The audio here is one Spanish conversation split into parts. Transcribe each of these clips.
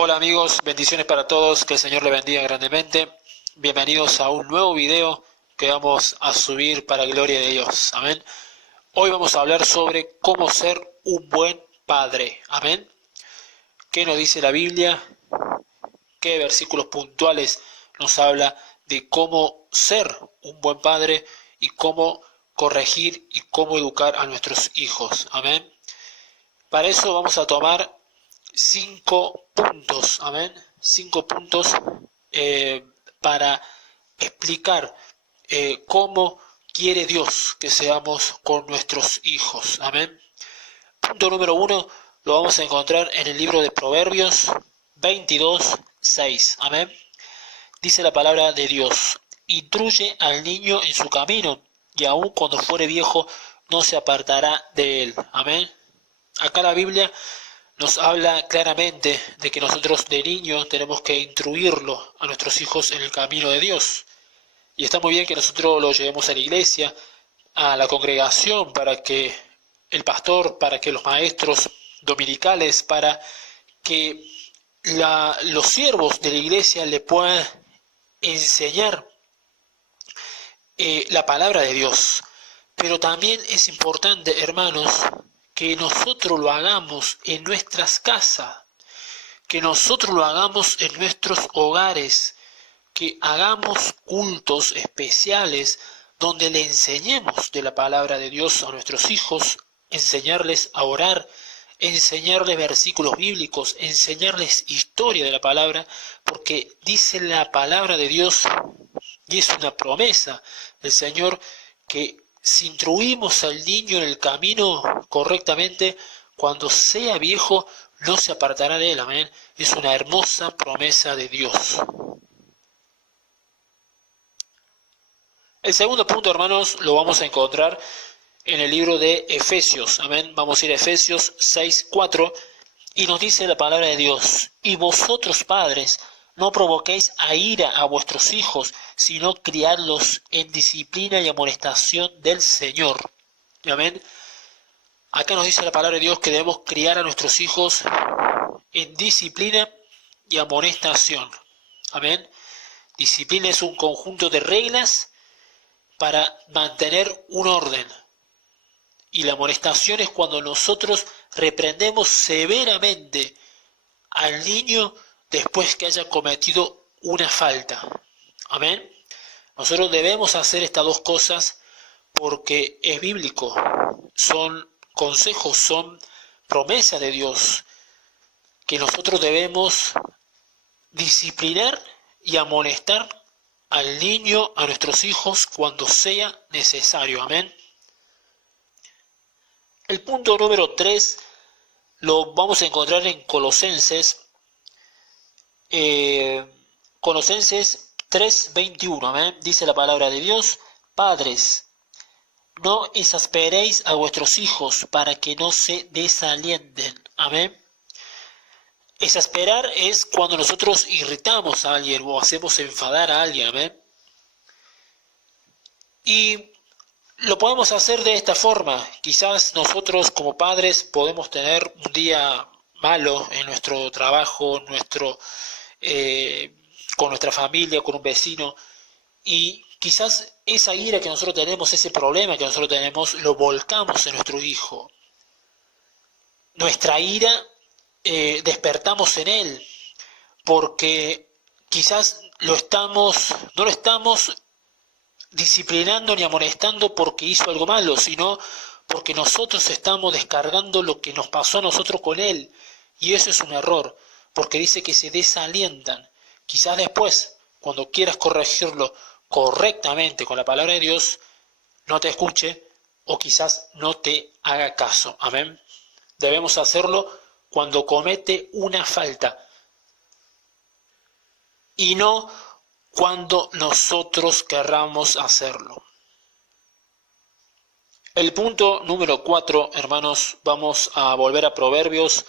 Hola amigos, bendiciones para todos, que el Señor le bendiga grandemente. Bienvenidos a un nuevo video que vamos a subir para gloria de Dios. Amén. Hoy vamos a hablar sobre cómo ser un buen padre. Amén. ¿Qué nos dice la Biblia? ¿Qué versículos puntuales nos habla de cómo ser un buen padre y cómo corregir y cómo educar a nuestros hijos? Amén. Para eso vamos a tomar 5 puntos, amén, 5 puntos para explicar cómo quiere Dios que seamos con nuestros hijos, amén. Punto número 1 lo vamos a encontrar en el libro de Proverbios 22:6, amén. Dice la palabra de Dios: instruye al niño en su camino, y aun cuando fuere viejo no se apartará de él, amén. Acá la Biblia nos habla claramente de que nosotros de niños tenemos que instruirlo a nuestros hijos en el camino de Dios. Y está muy bien que nosotros lo llevemos a la iglesia, a la congregación, para que el pastor, para que los maestros dominicales, para que los siervos de la iglesia le puedan enseñar la palabra de Dios. Pero también es importante, hermanos, que nosotros lo hagamos en nuestras casas, que nosotros lo hagamos en nuestros hogares, que hagamos cultos especiales donde le enseñemos de la palabra de Dios a nuestros hijos, enseñarles a orar, enseñarles versículos bíblicos, enseñarles historia de la palabra, porque dice la palabra de Dios, y es una promesa del Señor, que si instruimos al niño en el camino correctamente, cuando sea viejo no se apartará de él, amén. Es una hermosa promesa de Dios. El segundo punto, hermanos, lo vamos a encontrar en el libro de Efesios, amén. Vamos a ir a Efesios 6:4 y nos dice la palabra de Dios: y vosotros, padres, no provoquéis a ira a vuestros hijos, sino criadlos en disciplina y amonestación del Señor. Amén. Acá nos dice la palabra de Dios que debemos criar a nuestros hijos en disciplina y amonestación. Amén. Disciplina es un conjunto de reglas para mantener un orden. Y la amonestación es cuando nosotros reprendemos severamente al niño después que haya cometido una falta. Amén. Nosotros debemos hacer estas dos cosas porque es bíblico. Son consejos, son promesas de Dios, que nosotros debemos disciplinar y amonestar al niño, a nuestros hijos, cuando sea necesario. Amén. El punto número 3 lo vamos a encontrar en Colosenses, Colosenses 3:21, amén. Dice la palabra de Dios: padres, no exasperéis a vuestros hijos para que no se desalienten, amén. Exasperar es cuando nosotros irritamos a alguien o hacemos enfadar a alguien, amén. Y lo podemos hacer de esta forma. Quizás nosotros como padres podemos tener un día malo en nuestro trabajo, con nuestra familia, con un vecino, y quizás esa ira que nosotros tenemos, ese problema que nosotros tenemos, lo volcamos en nuestro hijo. Nuestra ira despertamos en él, porque quizás no lo estamos disciplinando ni amonestando porque hizo algo malo, sino porque nosotros estamos descargando lo que nos pasó a nosotros con él, y eso es un error, porque dice que se desalientan. Quizás después, cuando quieras corregirlo correctamente con la palabra de Dios, no te escuche o quizás no te haga caso. Amén. Debemos hacerlo cuando comete una falta y no cuando nosotros querramos hacerlo. El punto número 4, hermanos, vamos a volver a Proverbios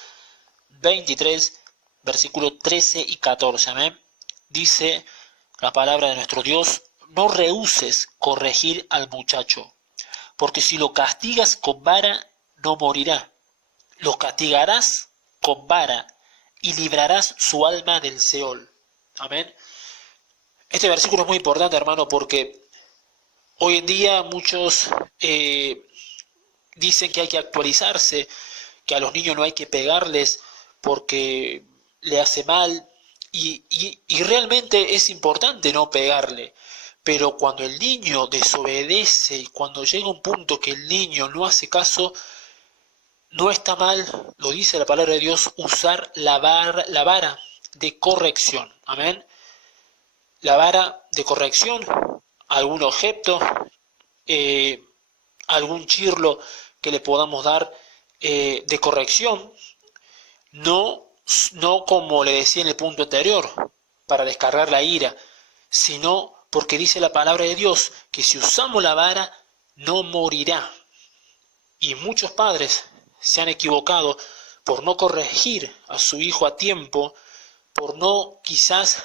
23, versículos 13 y 14. Amén. Dice la palabra de nuestro Dios: no rehuses corregir al muchacho, porque si lo castigas con vara, no morirá. Lo castigarás con vara, y librarás su alma del Seol. Amén. Este versículo es muy importante, hermano, porque hoy en día muchos dicen que hay que actualizarse, que a los niños no hay que pegarles porque le hace mal, y realmente es importante no pegarle. Pero cuando el niño desobedece y cuando llega un punto que el niño no hace caso, no está mal, lo dice la palabra de Dios, usar la vara de corrección. Amén. La vara de corrección, algún objeto, algún chirlo que le podamos dar de corrección, no como le decía en el punto anterior, para descargar la ira, sino porque dice la palabra de Dios que si usamos la vara no morirá. Y muchos padres se han equivocado por no corregir a su hijo a tiempo, por no quizás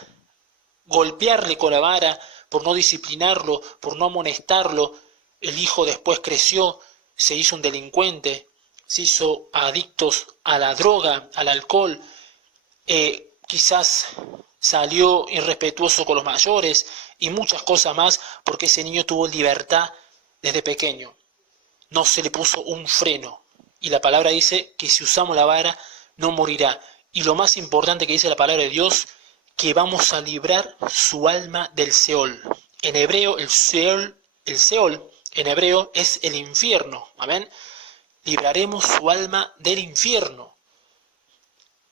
golpearle con la vara, por no disciplinarlo, por no amonestarlo. El hijo después creció, se hizo un delincuente, se hizo adictos a la droga, al alcohol, quizás salió irrespetuoso con los mayores y muchas cosas más, porque ese niño tuvo libertad desde pequeño. No se le puso un freno. Y la palabra dice que si usamos la vara no morirá. Y lo más importante que dice la palabra de Dios, que vamos a librar su alma del Seol. En hebreo el Seol en hebreo es el infierno. Amén. Libraremos su alma del infierno.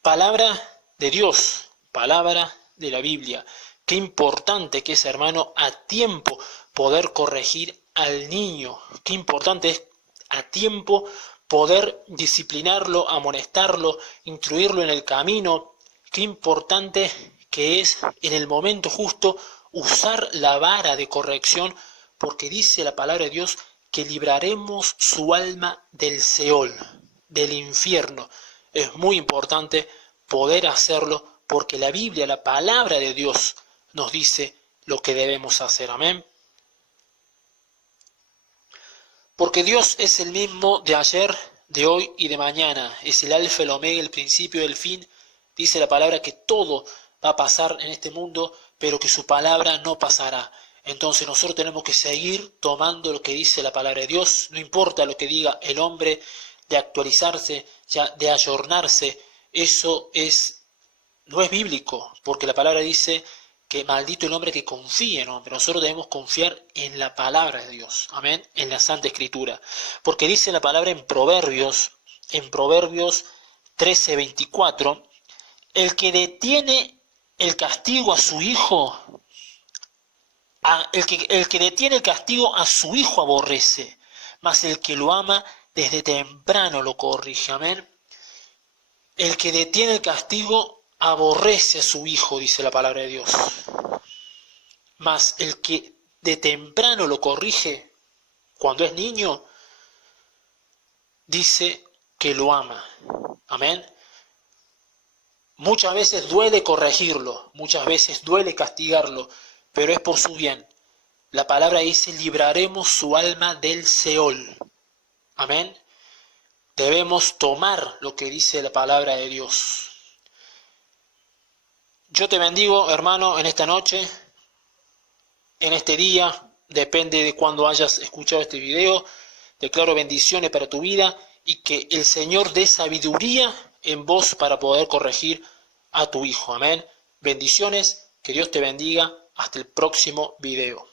Palabra de Dios, palabra de la Biblia. Qué importante que es, hermano, a tiempo poder corregir al niño. Qué importante es a tiempo poder disciplinarlo, amonestarlo, instruirlo en el camino. Qué importante que es en el momento justo usar la vara de corrección, porque dice la palabra de Dios que libraremos su alma del Seol, del infierno. Es muy importante poder hacerlo porque la Biblia, la palabra de Dios, nos dice lo que debemos hacer. Amén. Porque Dios es el mismo de ayer, de hoy y de mañana. Es el alfa, el omega, el principio y el fin. Dice la palabra que todo va a pasar en este mundo, pero que su palabra no pasará. Entonces nosotros tenemos que seguir tomando lo que dice la palabra de Dios. No importa lo que diga el hombre, de actualizarse, de ayornarse. Eso no es bíblico, porque la palabra dice que maldito el hombre que confíe en hombre. Nosotros debemos confiar en la palabra de Dios, amén, en la Santa Escritura, porque dice la palabra en Proverbios 13:24, el que detiene el castigo a su hijo, el que detiene el castigo a su hijo aborrece, mas el que lo ama desde temprano lo corrige, amén. El que detiene el castigo aborrece a su hijo, dice la palabra de Dios. Mas el que de temprano lo corrige, cuando es niño, dice que lo ama. Amén. Muchas veces duele corregirlo, muchas veces duele castigarlo, pero es por su bien. La palabra dice, libraremos su alma del Seol. Amén. Debemos tomar lo que dice la palabra de Dios. Yo te bendigo, hermano, en esta noche, en este día, depende de cuándo hayas escuchado este video. Declaro bendiciones para tu vida y que el Señor dé sabiduría en vos para poder corregir a tu hijo. Amén. Bendiciones, que Dios te bendiga. Hasta el próximo video.